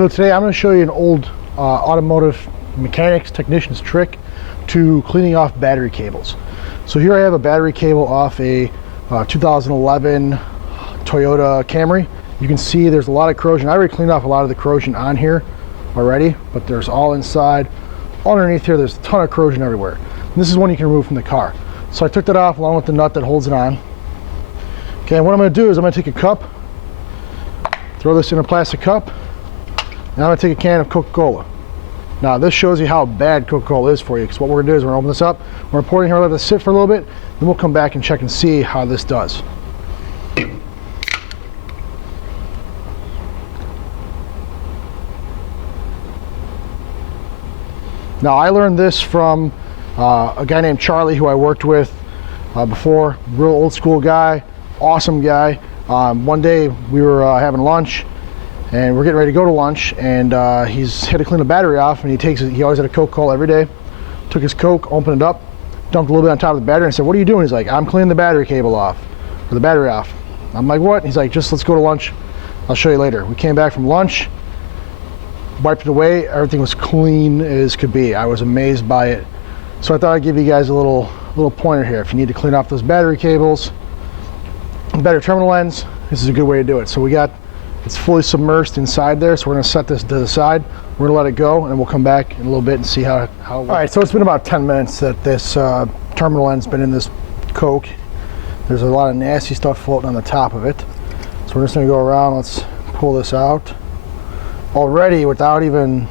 So today I'm going to show you an old automotive mechanics technician's trick to cleaning off battery cables. So here I have a battery cable off a 2011 Toyota Camry. You can see there's a lot of corrosion. I already cleaned off a lot of the corrosion on here already, but there's all inside. Underneath here there's a ton of corrosion everywhere. And this is one you can remove from the car. So I took that off along with the nut that holds it on. Okay, and what I'm going to do is I'm going to take a cup, throw this in a plastic cup, and I'm going to take a can of Coca Cola. Now this shows you how bad Coca Cola is for you, because what we're going to do is we're going to open this up, we're going to pour it in here, let this sit for a little bit, then we'll come back and check and see how this does. Now I learned this from a guy named Charlie who I worked with before, real old school guy, awesome guy. One day we were having lunch and we're getting ready to go to lunch, and he's had to clean the battery off, and he always had a Coca Cola every day. Took his Coke, opened it up, dumped a little bit on top of the battery, and I said, "What are you doing?" He's like, "I'm cleaning the battery cable off, or the battery off." I'm like, "What?" He's like, "Just let's go to lunch. I'll show you later." We came back from lunch, wiped it away, everything was clean as could be. I was amazed by it. So I thought I'd give you guys a little pointer here. If you need to clean off those battery cables, battery terminal ends, this is a good way to do it. So it's fully submerged inside there, so we're going to set this to the side. We're going to let it go, and we'll come back in a little bit and see how it works. All right, so it's been about 10 minutes that this terminal end's been in this Coke. There's a lot of nasty stuff floating on the top of it. So we're just going to go around, let's pull this out. Already, without even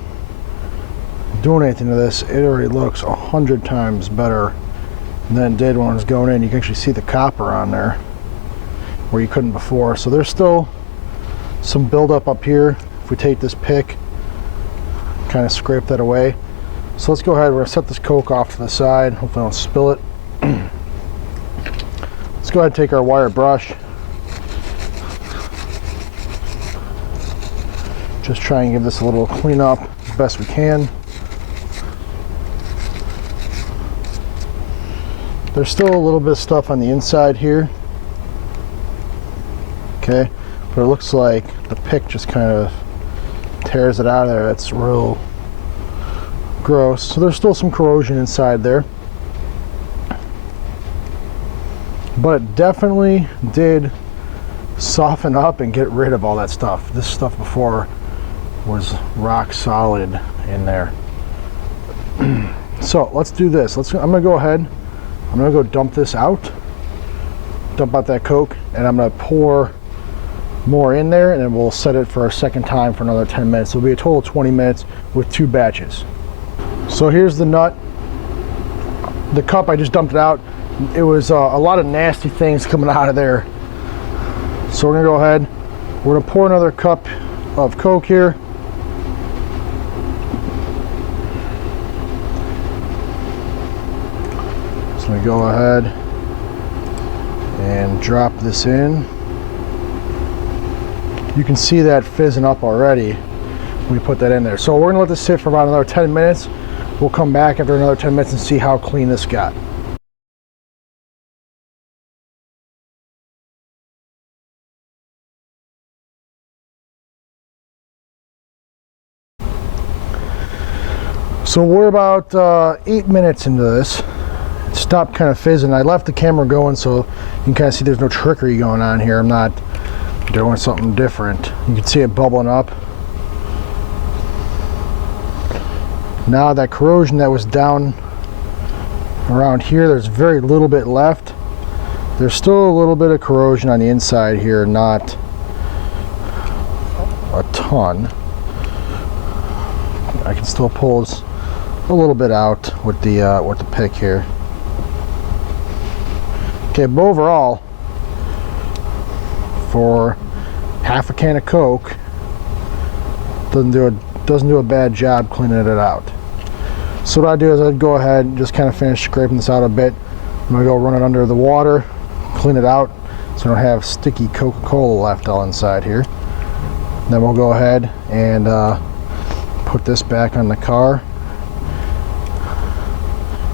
doing anything to this, it already looks 100 times better than it did when it was going in. You can actually see the copper on there where you couldn't before. So there's still some buildup up here. If we take this pick, kind of scrape that away. So let's go ahead, we're going to set this Coke off to the side. Hopefully I don't spill it. Let's go ahead and take our wire brush. Just try and give this a little cleanup as best we can. There's still a little bit of stuff on the inside here. Okay, but it looks like the pick just kind of tears it out of there. That's real gross. So there's still some corrosion inside there. But it definitely did soften up and get rid of all that stuff. This stuff before was rock solid in there. So let's do this. I'm gonna go ahead, I'm gonna go dump this out, dump out that Coke, and I'm gonna pour more in there, and then we'll set it for a second time for another 10 minutes. So it'll be a total of 20 minutes with 2 batches. So here's the nut. The cup, I just dumped it out. It was a lot of nasty things coming out of there. So we're gonna go ahead, we're gonna pour another cup of Coke here. So I'm gonna go ahead and drop this in. You can see that fizzing up already when we put that in there. So we're gonna let this sit for about another 10 minutes. We'll come back after another 10 minutes and see how clean this got. So we're about 8 minutes into this. It stopped kind of fizzing. I left the camera going so you can kind of see there's no trickery going on here. I'm not doing something different. You can see it bubbling up. Now that corrosion that was down around here, there's very little bit left. There's still a little bit of corrosion on the inside here, not a ton. I can still pull a little bit out with the pick here. Okay, but overall, for half a can of Coke, doesn't do a bad job cleaning it out. So what I do is I'd go ahead and just kind of finish scraping this out a bit. I'm gonna go run it under the water, clean it out, so I don't have sticky Coca Cola left all inside here. Then we'll go ahead and put this back on the car.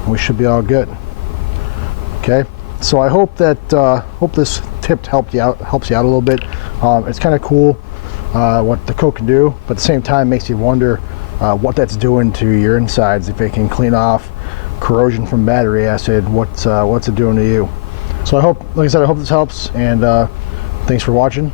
We should be all good. Okay, so I hope that hope this tip helps you out a little bit. It's kind of cool. what the Coke can do, but at the same time makes you wonder what that's doing to your insides. If it can clean off corrosion from battery acid, what's it doing to you? So I hope, like I said, I hope this helps, and thanks for watching.